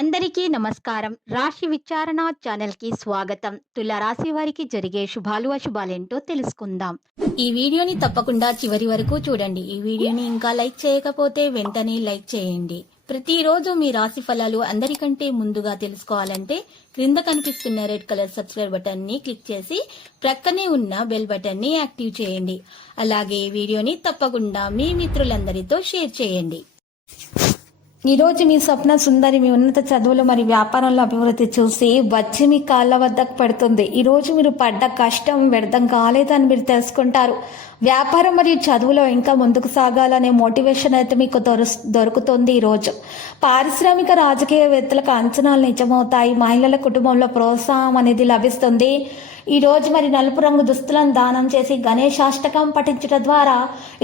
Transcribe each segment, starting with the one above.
అందరికీ నమస్కారం. రాశి విచారణ ఛానల్‌కి స్వాగతం. తుల రాశి వారికి జరిగే శుభాలు, అశుభాలేంటో తెలుసుకుందాం. ఈ వీడియోని తప్పకుండా చివరి వరకు చూడండి. ఈ వీడియోని ఇంకా లైక్ చేయకపోతే వెంటనే లైక్ చేయండి. ప్రతిరోజు మీ రాశి ఫలాలు అందరికంటే ముందుగా తెలుసుకోవాలంటే క్రింద కనిపిస్తున్న రెడ్ కలర్ సబ్స్క్రైబ్ బటన్ ని క్లిక్ చేసి ప్రక్కనే ఉన్న బెల్ బటన్ ని యాక్టివ్ చేయండి. అలాగే వీడియోని తప్పకుండా మీ మిత్రులందరితో షేర్ చేయండి. ఈరోజు మీ స్వప్న సుందరి మీ ఉన్నత చదువులు మరియు వ్యాపారంలో అభివృద్ధి చూసి వచ్చి మీ కాళ్ళ వద్దకు పడుతుంది. ఈరోజు మీరు పడ్డ కష్టం వ్యర్థం కాలేదని మీరు తెలుసుకుంటారు. వ్యాపారం మరియు చదువులో ఇంకా ముందుకు సాగాలనే మోటివేషన్ అయితే మీకు దొరుకుతుంది. ఈరోజు పారిశ్రామిక రాజకీయవేత్తలకు అంచనాలు నిజమవుతాయి. మహిళల కుటుంబంలో ప్రోత్సాహం అనేది లభిస్తుంది. ఈ రోజు మరి నలుపు రంగు దుస్తులను దానం చేసి గణేశాష్టకం పఠించడం ద్వారా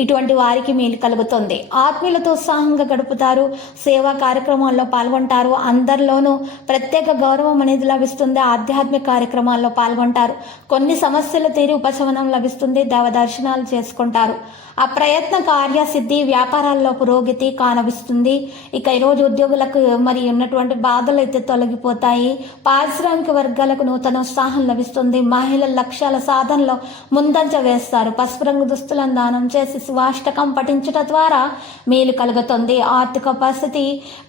ఇటువంటి వారికి మేలు కలుగుతుంది. ఆత్మీయులతో ఉత్సాహంగా గడుపుతారు. సేవా కార్యక్రమాల్లో పాల్గొంటారు. అందరిలోనూ ప్రత్యేక గౌరవం అనేది లభిస్తుంది. ఆధ్యాత్మిక కార్యక్రమాల్లో పాల్గొంటారు. కొన్ని సమస్యలు తీరి ఉపశమనం లభిస్తుంది. దేవ దర్శనాలు చేసుకుంటారు. ఆ ప్రయత్న కార్యసిద్ధి, వ్యాపారాల్లో పురోగతి కానవిస్తుంది. ఇక ఈరోజు ఉద్యోగులకు మరి ఉన్నటువంటి బాధలు అయితే తొలగిపోతాయి. పారిశ్రామిక వర్గాలకు నూతన ఉత్సాహం లభిస్తుంది. మహిళల లక్ష్యాల సాధనలో ముందంజ వేస్తారు. పసుపు రంగు దుస్తులను దానం చేసి శివాష్టకం పఠించడం ద్వారా మేలు కలుగుతుంది. ఆర్థిక పరిస్థితి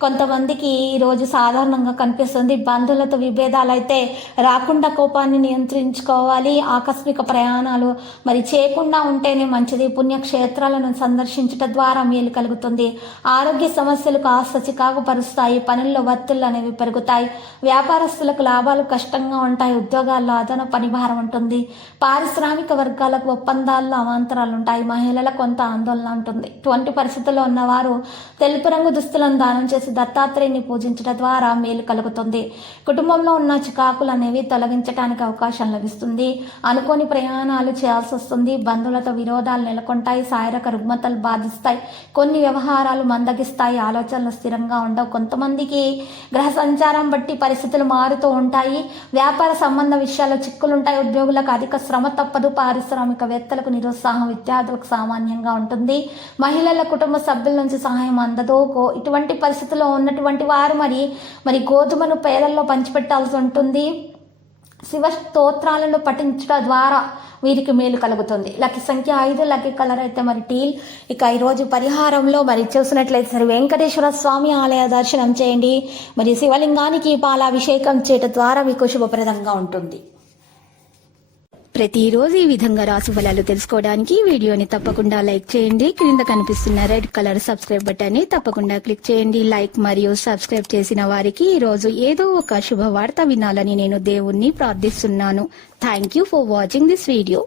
కొంతమందికి ఈరోజు సాధారణంగా కనిపిస్తుంది. బంధువులతో విభేదాలు అయితే రాకుండా కోపాన్ని నియంత్రించుకోవాలి. ఆకస్మిక ప్రయాణాలు మరి చేయకుండా ఉంటేనే మంచిది. పుణ్యక్షేత్రాలను సందర్శించడం ద్వారా మేలు కలుగుతుంది. ఆరోగ్య సమస్యలు కాస్త చికాకు పరుస్తాయి. పనుల్లో ఒత్తిళ్లు అనేవి పెరుగుతాయి. వ్యాపారస్తులకు లాభాలు కష్టంగా ఉంటాయి. ఉద్యోగాల్లో అదన పనిభారం ఉంటుంది. పారిశ్రామిక వర్గాలకు ఒప్పందాల్లో అవాంతరాలు ఉంటాయి. మహిళలకు కొంత ఆందోళన ఉంటుంది. ఇటువంటి పరిస్థితుల్లో ఉన్నవారు తెలుపు రంగు దుస్తులను దానం చేసి దత్తాత్రేయుని పూజించడం ద్వారా మేలు కలుగుతుంది. కుటుంబంలో ఉన్న చికాకులు అనేవి తొలగించడానికి అవకాశం లభిస్తుంది. అనుకోని ప్రయాణాలు చేయాల్సి వస్తుంది. బంధువులతో విరోధాలు నెలకొంటాయి. శారీరక రుగ్మతలు బాధిస్తాయి. కొన్ని వ్యవహారాలు మందగిస్తాయి. ఆలోచనలు స్థిరంగా ఉండవు. కొంతమందికి గ్రహ సంచారం బట్టి పరిస్థితులు మారుతూ ఉంటాయి. వ్యాపార సంబంధ విషయాల్లో చిక్కులుంటాయి. ఉద్యోగులకు అధిక శ్రమ తప్పదు. పారిశ్రామికవేత్తలకు నిరుత్సాహం, విద్యార్థులకు సామాన్యంగా ఉంటుంది. మహిళల కుటుంబ సభ్యుల నుంచి సహాయం అందదు. ఇటువంటి పరిస్థితుల్లో ఉన్నటువంటి వారు మరి గోధుమను పేదల్లో పంచిపెట్టాల్సి ఉంటుంది. శివ స్తోత్రాలను పఠించడం ద్వారా వీరికి మేలు కలుగుతుంది. లక్కీ సంఖ్య 5, లక్కీ కలర్ అయితే మరి టీల్. ఇక ఈరోజు పరిహారంలో మరి చూసినట్లయితే శ్రీ వెంకటేశ్వర స్వామి ఆలయ దర్శనం చేయండి. మరి శివలింగానికి పాలాభిషేకం చేయడం ద్వారా మీకు శుభప్రదంగా ఉంటుంది. ప్రతిరోజు ఈ విధంగా రాశి ఫలాలు తెలుసుకోవడానికి వీడియోని తప్పకుండా లైక్ చేయండి. క్రింద కనిపిస్తున్న రెడ్ కలర్ సబ్స్క్రైబ్ బటన్ ని తప్పకుండా క్లిక్ చేయండి. లైక్ మరియు సబ్స్క్రైబ్ చేసిన వారికి ఈ రోజు ఏదో ఒక శుభవార్త వినాలని నేను దేవుణ్ణి ప్రార్థిస్తున్నాను. Thank you for watching this video.